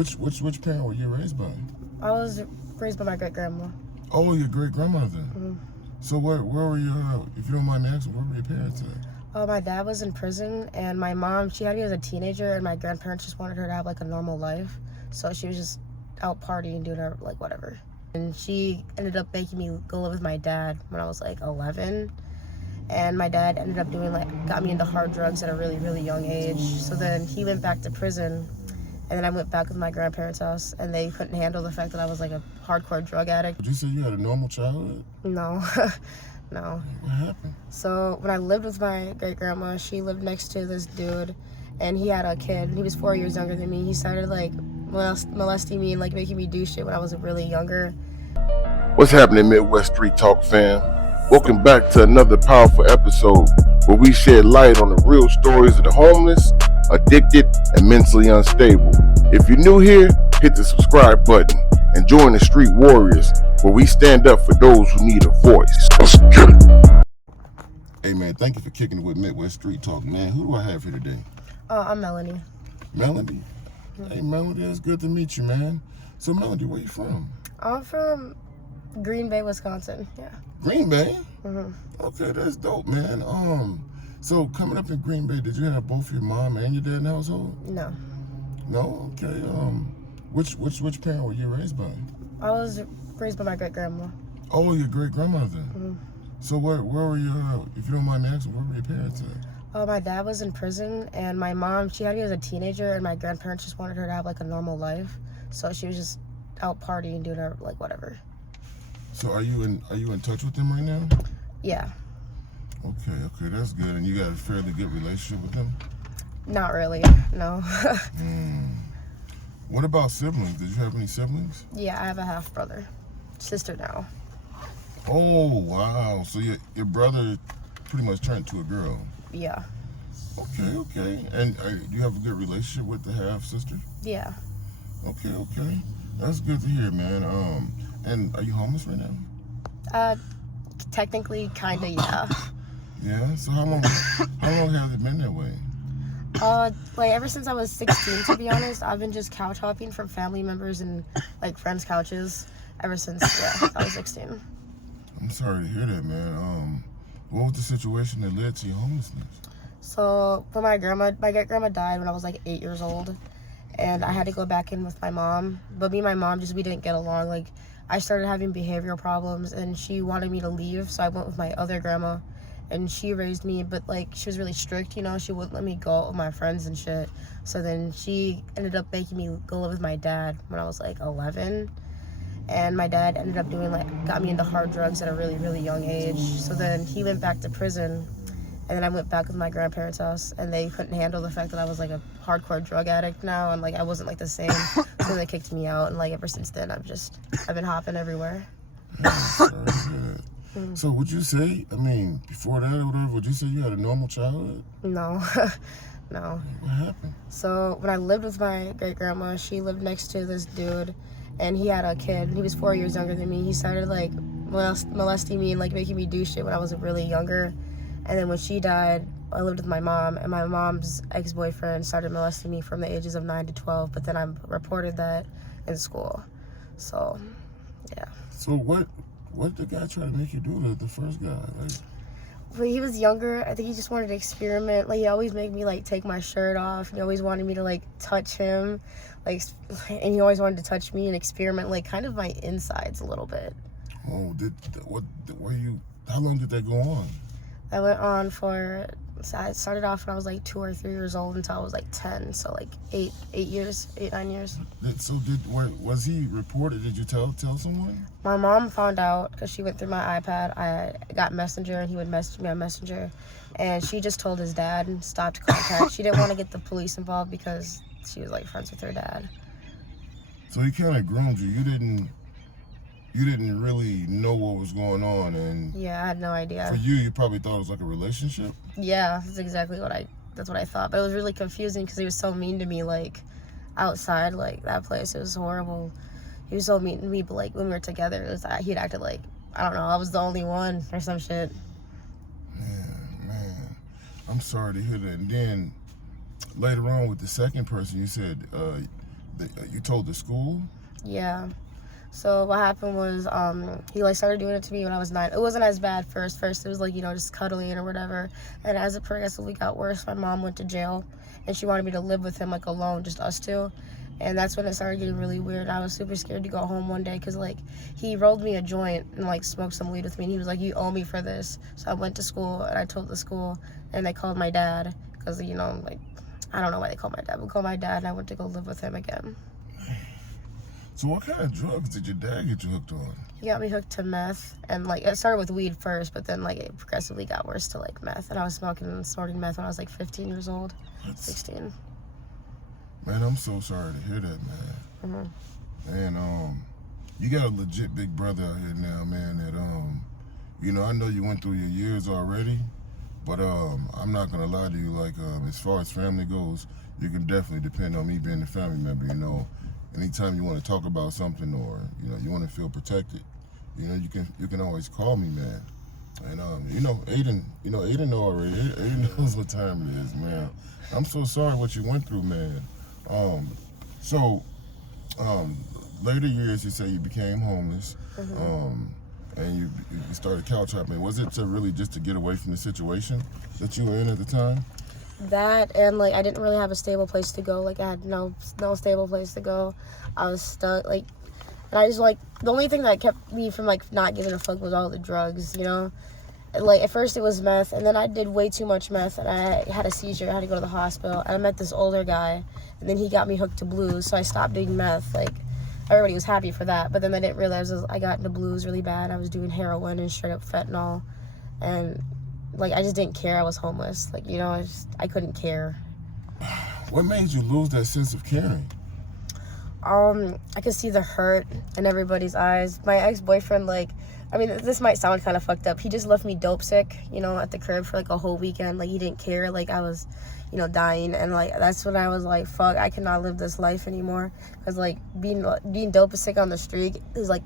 Which parent were you raised by? I was raised by my great-grandma. Oh, your great-grandmother. Mm-hmm. So where were your, if you don't mind me asking, where were your parents at? My dad was in prison, and my mom, she had me as a teenager, and my grandparents just wanted her to have, like, a normal life. So she was just out partying, doing her, like, whatever. And she ended up making me go live with my dad when I was, like, 11. And my dad ended up got me into hard drugs at a really, really young age. So then he went back to prison, and then I went back with my grandparents' house, and they couldn't handle the fact that I was, like, a hardcore drug addict. Did you say you had a normal childhood? No. No. What happened? So when I lived with my great-grandma, she lived next to this dude, and he had a kid. He was 4 years younger than me. He started, like, molesting me and, like, making me do shit when I was really younger. What's happening, Midwest Street Talk fam? Welcome back to another powerful episode where we shed light on the real stories of the homeless, addicted, and mentally unstable. If you're new here, hit the subscribe button and join the Street Warriors, where we stand up for those who need a voice. Let's get it. Hey man, thank you for kicking it with Midwest Street Talk, man. Who do I have here today? I'm Melanie. Melody? Hey Melody, it's good to meet you, man. So Melody, where you from? I'm from Green Bay, Wisconsin. Yeah. Green Bay? Mm-hmm. Okay, that's dope, man. So coming up in Green Bay, did you have both your mom and your dad in the household? No. No? Okay. Which parent were you raised by? I was raised by my great-grandma. Oh, your great-grandmother. Mm-hmm. So where were your, if you don't mind me asking, where were your parents at? My dad was in prison, and my mom, she had me as a teenager, and my grandparents just wanted her to have, like, a normal life. So she was just out partying, doing her, like, whatever. So are you in touch with them right now? Yeah. Okay, that's good. And you got a fairly good relationship with them? Not really, no. What about siblings? Did you have any siblings? Yeah, I have a half-brother. Sister now. Oh, wow. So your brother pretty much turned to a girl. Yeah. Okay. And do you have a good relationship with the half-sister? Yeah. Okay. That's good to hear, man. And are you homeless right now? Technically, kinda, yeah. Yeah? So how long has it been that way? Like, ever since I was 16, to be honest, I've been just couch hopping from family members and, like, friends' couches ever since, I was 16. I'm sorry to hear that, man. What was the situation that led to your homelessness? So, when my great-grandma died when I was, like, 8 years old, and I had to go back in with my mom. But me and my mom, we didn't get along. Like, I started having behavioral problems, and she wanted me to leave, so I went with my other grandma, and she raised me, but, like, she was really strict, you know? She wouldn't let me go out with my friends and shit. So then she ended up making me go live with my dad when I was, like, 11. And my dad ended up got me into hard drugs at a really, really young age. So then he went back to prison, and then I went back with my grandparents' house, and they couldn't handle the fact that I was, like, a hardcore drug addict now, and, like, I wasn't, like, the same. So they kicked me out, and, like, ever since then, I've been hopping everywhere. So would you say, before that or whatever, would you say you had a normal childhood? No. No. What happened? So when I lived with my great-grandma, she lived next to this dude, and he had a kid. He was 4 years younger than me. He started, like, molesting me and, like, making me do shit when I was really younger. And then when she died, I lived with my mom, and my mom's ex-boyfriend started molesting me from the ages of 9 to 12, but then I reported that in school. So, yeah. So what did the guy try to make you do to the first guy? Like, when he was younger, I think he just wanted to experiment. Like, he always made me, like, take my shirt off. He always wanted me to, like, touch him. Like, and he always wanted to touch me and experiment, like, kind of my insides a little bit. Oh, how long did that go on? I went on I started off when I was, like, 2 or 3 years old until I was, like, 10. So, like, 9 years. So was he reported? Did you tell someone? My mom found out because she went through my iPad. I got Messenger, and he would message me on Messenger. And she just told his dad and stopped contact. She didn't want to get the police involved because she was, like, friends with her dad. So he kind of groomed you. You didn't really know what was going on, and yeah, I had no idea. For you probably thought it was like a relationship. Yeah, that's what I thought. But it was really confusing because he was so mean to me, like, outside, like, that place. It was horrible. He was so mean to me, but, like, when we were together, he'd acted like, I don't know, I was the only one or some shit. Man, I'm sorry to hear that. And then later on with the second person, you said You told the school? Yeah. So what happened was, he like started doing it to me when I was 9. It wasn't as bad first. First it was like, you know, just cuddling or whatever. And as it progressively got worse, my mom went to jail, and she wanted me to live with him like alone, just us two. And that's when it started getting really weird. I was super scared to go home one day because, like, he rolled me a joint and, like, smoked some weed with me. And he was like, you owe me for this. So I went to school, and I told the school, and they called my dad because, you know, like, I don't know why they called my dad. We called my dad, and I went to go live with him again. So what kind of drugs did your dad get you hooked on? He got me hooked to meth. And, like, it started with weed first, but then, like, it progressively got worse to, like, meth. And I was smoking and snorting meth when I was, like, 15 years old, 16. Man, I'm so sorry to hear that, man. And you got a legit big brother out here now, man, that you know, I know you went through your years already, but I'm not gonna lie to you, like, as far as family goes, you can definitely depend on me being a family member, you know. Anytime you want to talk about something, or, you know, you want to feel protected, you know, you can always call me, man. And you know, Aiden know already. Aiden knows what time it is, man. I'm so sorry what you went through, man. So later years, you say you became homeless, and you started couch hopping. Was it to really just to get away from the situation that you were in at the time? That, and, like, I didn't really have a stable place to go. Like, I had no stable place to go. I was stuck, like, and I just, like, the only thing that kept me from, like, not giving a fuck was all the drugs, you know? Like, at first it was meth, and then I did way too much meth, and I had a seizure. I had to go to the hospital, and I met this older guy, and then he got me hooked to blues, so I stopped doing meth. Like, everybody was happy for that, but then they didn't realize I got into blues really bad. I was doing heroin and straight up fentanyl, and, like, I just didn't care. I was homeless. Like, you know, I couldn't care. What made you lose that sense of caring? I could see the hurt in everybody's eyes. My ex-boyfriend, like, I mean, this might sound kind of fucked up. He just left me dope sick, you know, at the crib for, like, a whole weekend. Like, he didn't care. Like, I was, you know, dying. And, like, that's when I was like, fuck, I cannot live this life anymore. Because, like, being dope sick on the street is, like,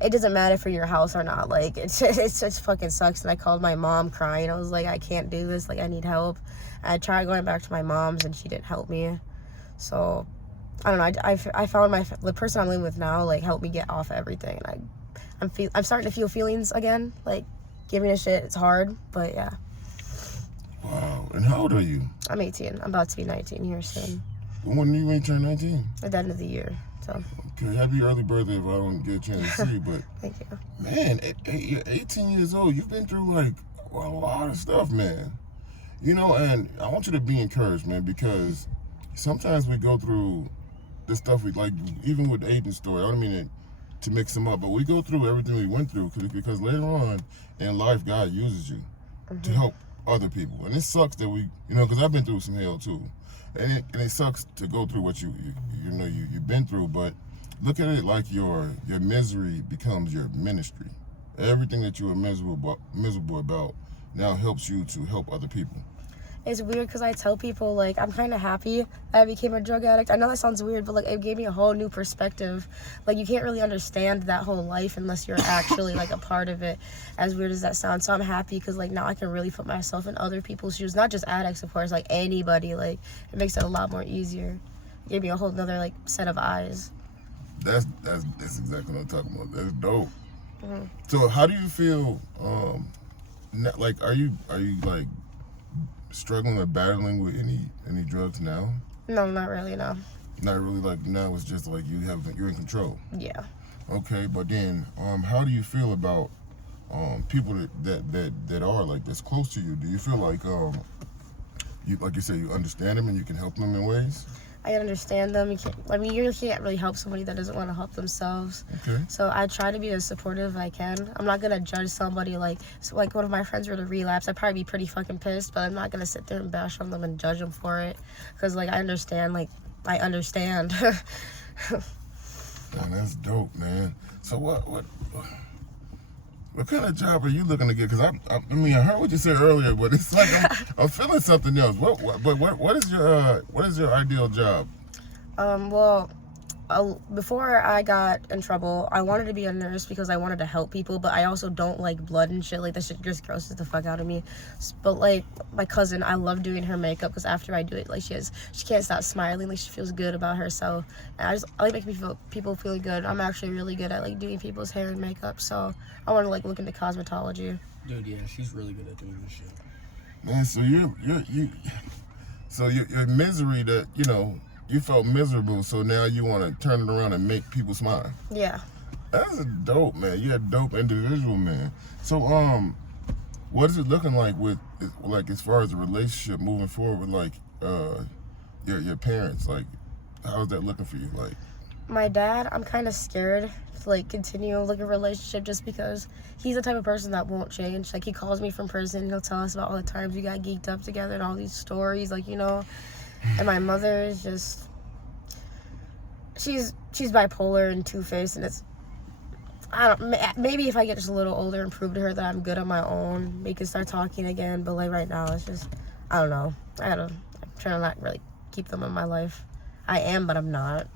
it doesn't matter if you're in your house or not. Like, it just fucking sucks. And I called my mom crying. I was like, I can't do this. Like, I need help. I tried going back to my mom's, and she didn't help me. So, I don't know. I found the person I'm living with now, like, helped me get off everything. And I'm starting to feel feelings again. Like, giving a shit, it's hard. But, yeah. Wow. And how old are you? I'm 18. I'm about to be 19 here soon. When you ain't turn 19? At the end of the year. So. Okay, happy early birthday if I don't get a chance to see you, but Thank you. Man, you're 18 years old. You've been through, like, a lot of stuff, man. You know, and I want you to be encouraged, man, because sometimes we go through the stuff we, like, even with Aiden's story, I don't mean to mix them up, but we go through everything we went through because later on in life, God uses you to help other people. And it sucks that we, you know, because I've been through some hell too. And it sucks to go through what you've been through, but look at it like your misery becomes your ministry. Everything that you were miserable about now helps you to help other people. It's weird because I tell people, like, I'm kind of happy that I became a drug addict. I know that sounds weird, but, like, it gave me a whole new perspective. Like, you can't really understand that whole life unless you're actually, like, a part of it, as weird as that sounds. So I'm happy because, like, now I can really put myself in other people's shoes. Not just addicts, of course, like, anybody. Like, it makes it a lot more easier. It gave me a whole nother, like, set of eyes. That's exactly what I'm talking about. That's dope. So how do you feel, like, are you like struggling or battling with any drugs now? No, not really, no. Not really. Like, now it's just like you're in control. Yeah. Okay, but then how do you feel about people that are like this close to you? Do you feel like you, like you said, you understand them and you can help them in ways? I understand them. You can't really help somebody that doesn't want to help themselves. Okay. So I try to be as supportive as I can. I'm not gonna judge somebody like one of my friends were to relapse. I'd probably be pretty fucking pissed, but I'm not gonna sit there and bash on them and judge them for it, because, like, I understand. Like, I understand. Man, that's dope, man. So what kind of job are you looking to get? Because I mean, I heard what you said earlier, but it's like I'm feeling something else. What is your ideal job? Well, before I got in trouble, I wanted to be a nurse because I wanted to help people, but I also don't like blood and shit. Like, that shit just grosses the fuck out of me. But like my cousin, I love doing her makeup because after I do it, like, she can't stop smiling. Like, she feels good about herself. And I like making people feel good. I'm actually really good at like doing people's hair and makeup, so I want to like look into cosmetology. Dude, yeah, she's really good at doing this shit. Man, so your misery that, you know, you felt miserable, so now you want to turn it around and make people smile. Yeah. That's a dope, man. You're a dope individual, man. So, what is it looking like with, like, as far as the relationship moving forward with, like, your parents? Like, how's that looking for you? Like, My dad, I'm kind of scared to like continue like a relationship just because he's the type of person that won't change. Like, he calls me from prison, he'll tell us about all the times we got geeked up together and all these stories, like, you know. And my mother is just, she's bipolar and two-faced, and it's, maybe if I get just a little older and prove to her that I'm good on my own, we can start talking again. But like right now, it's just, I don't know. I'm trying to not really keep them in my life. I am, but I'm not.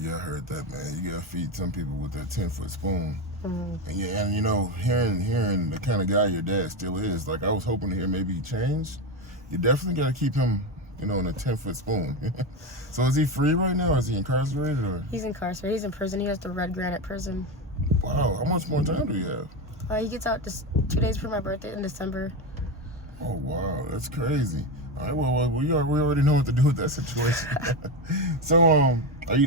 yeah, I heard that, man. You gotta feed some people with that 10-foot spoon. Mm-hmm. And you know, hearing the kind of guy your dad still is, like, I was hoping to hear maybe he changed. You definitely gotta keep him, you know, in a 10-foot spoon. So is he free right now? Is he incarcerated or? He's incarcerated. He's in prison. He has the Red Granite prison. Wow, how much more time do you have? He gets out just 2 days for my birthday in December. Oh wow, that's crazy. All right, well, we already know what to do with that situation. So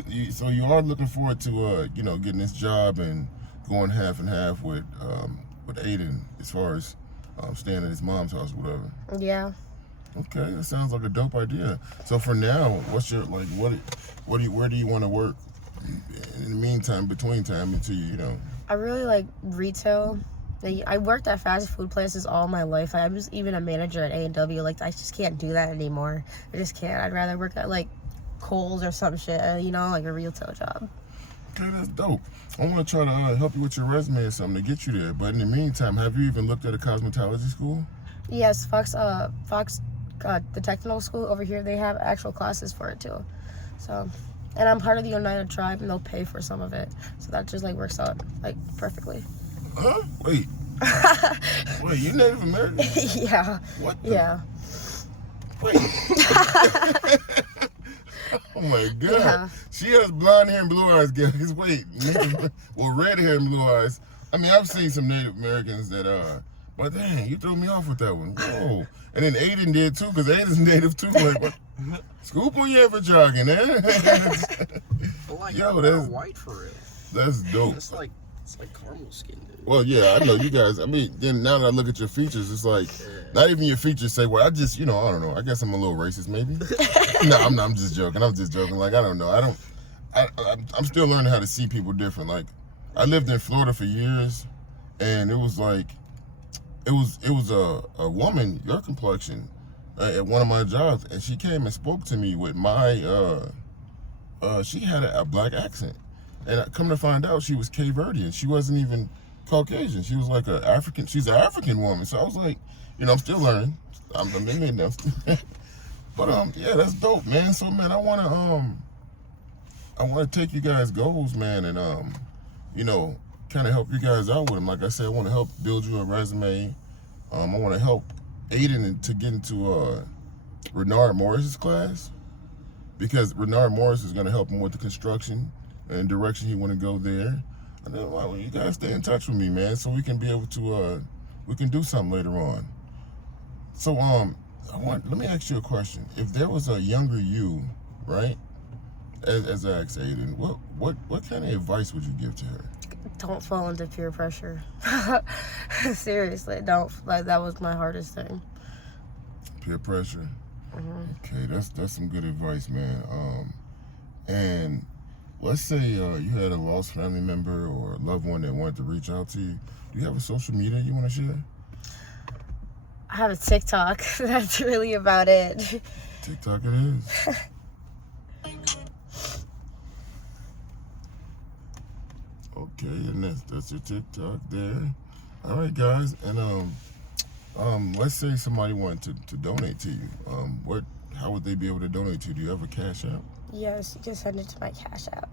you are looking forward to you know, getting this job and going half and half with Aiden as far as staying at his mom's house or whatever. Yeah. Okay, that sounds like a dope idea. So for now, what's your, like, where do you want to work in the meantime, between time, until you know? I really like retail. Like, I worked at fast food places all my life. I was even a manager at A&W. Like, I just can't do that anymore. I just can't. I'd rather work at like Kohl's or some shit, you know, like a retail job. Okay, that's dope. I want to try to help you with your resume or something to get you there. But in the meantime, have you even looked at a cosmetology school? Yes, Fox, the technical school over here, they have actual classes for it too. So, and I'm part of the United Tribe, and they'll pay for some of it. So that just like works out like perfectly. Huh? Wait, you Native American? Yeah. What? Yeah. Wait. Oh my God. Yeah. She has blonde hair and blue eyes, guys. Wait, well, red hair and blue eyes. I mean, I've seen some Native Americans that but dang, you threw me off with that one. Whoa. And then Aiden did too, because Aiden's Native too. Like, what? Scoop on you ever jogging, eh? But like, Yo, they're that's white for real. That's dope. It's like caramel skin, dude. Well, yeah, I know you guys. I mean, then now that I look at your features, it's like not even your features say. Well, I just, you know, I don't know. I guess I'm a little racist, maybe. No, I'm not. I'm just joking. Like, I don't know. I'm still learning how to see people different. Like, I lived in Florida for years, and it was like, it was a woman, your complexion, at one of my jobs, and she came and spoke to me with my she had a black accent, and come to find out she was Cape Verdean. She wasn't even Caucasian. She was like she's an African woman. So I was like, you know, I'm still learning. I'm in there. But yeah, that's dope, man. So man, I wanna take you guys' goals, man, and you know, kind of help you guys out with them. Like I said, I want to help build you a resume. I want to help Aiden to get into Renard Morris's class, because Renard Morris is going to help him with the construction and direction he want to go there. And then, well, you guys stay in touch with me, man, so we can be able to we can do something later on. So let me ask you a question. If there was a younger you, right, as I asked Aiden, what kind of advice would you give to her? Don't fall into peer pressure. Seriously, don't. Like, that was my hardest thing. Peer pressure. Mm-hmm. Okay, that's some good advice, man. And let's say you had a lost family member or a loved one that wanted to reach out to you. Do you have a social media you want to share? I have a TikTok. That's really about it. TikTok it is. Okay, and that's your TikTok there. All right, guys, and let's say somebody wanted to donate to you. How would they be able to donate to you? Do you have a Cash App? Yes, you can send it to my Cash App.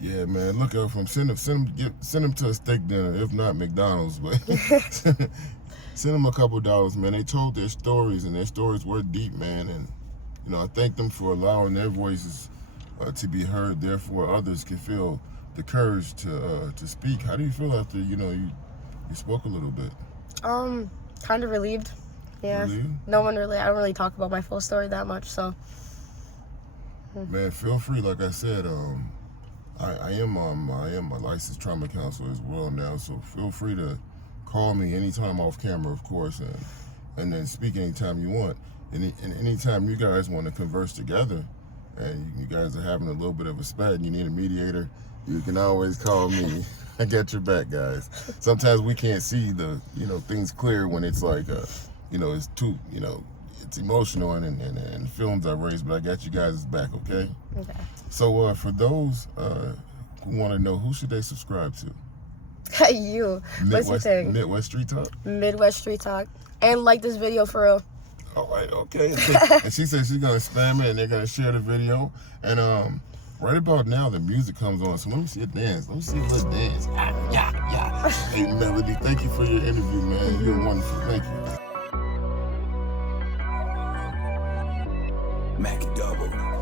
Yeah, man. Look up from send them to a steak dinner, if not McDonald's, but send them a couple dollars, man. They told their stories, and their stories were deep, man. And I thank them for allowing their voices to be heard. Therefore, others can feel the courage to speak. How do you feel after you spoke a little bit? Kind of relieved. Yeah. Relieved? I don't really talk about my full story that much, so. Man, feel free. Like I said, I am a licensed trauma counselor as well now, so feel free to call me anytime off camera, of course, and then speak anytime you want. And anytime you guys want to converse together, and you guys are having a little bit of a spat and you need a mediator, you can always call me. I got your back, guys. Sometimes we can't see the things clear when it's like it's too it's emotional and feelings are raised, but I got you guys' back, okay? Okay. So for those who want to know, who should they subscribe to? You. What's your thing? Midwest Street Talk? Midwest Street Talk. And like this video for real. All right, okay. And she said she's going to spam it and they're going to share the video. And right about now, the music comes on. So let me see a dance. Let me see a little dance. Yeah. Hey, Melody, thank you for your interview, man. You're wonderful. Thank you. Mac Double.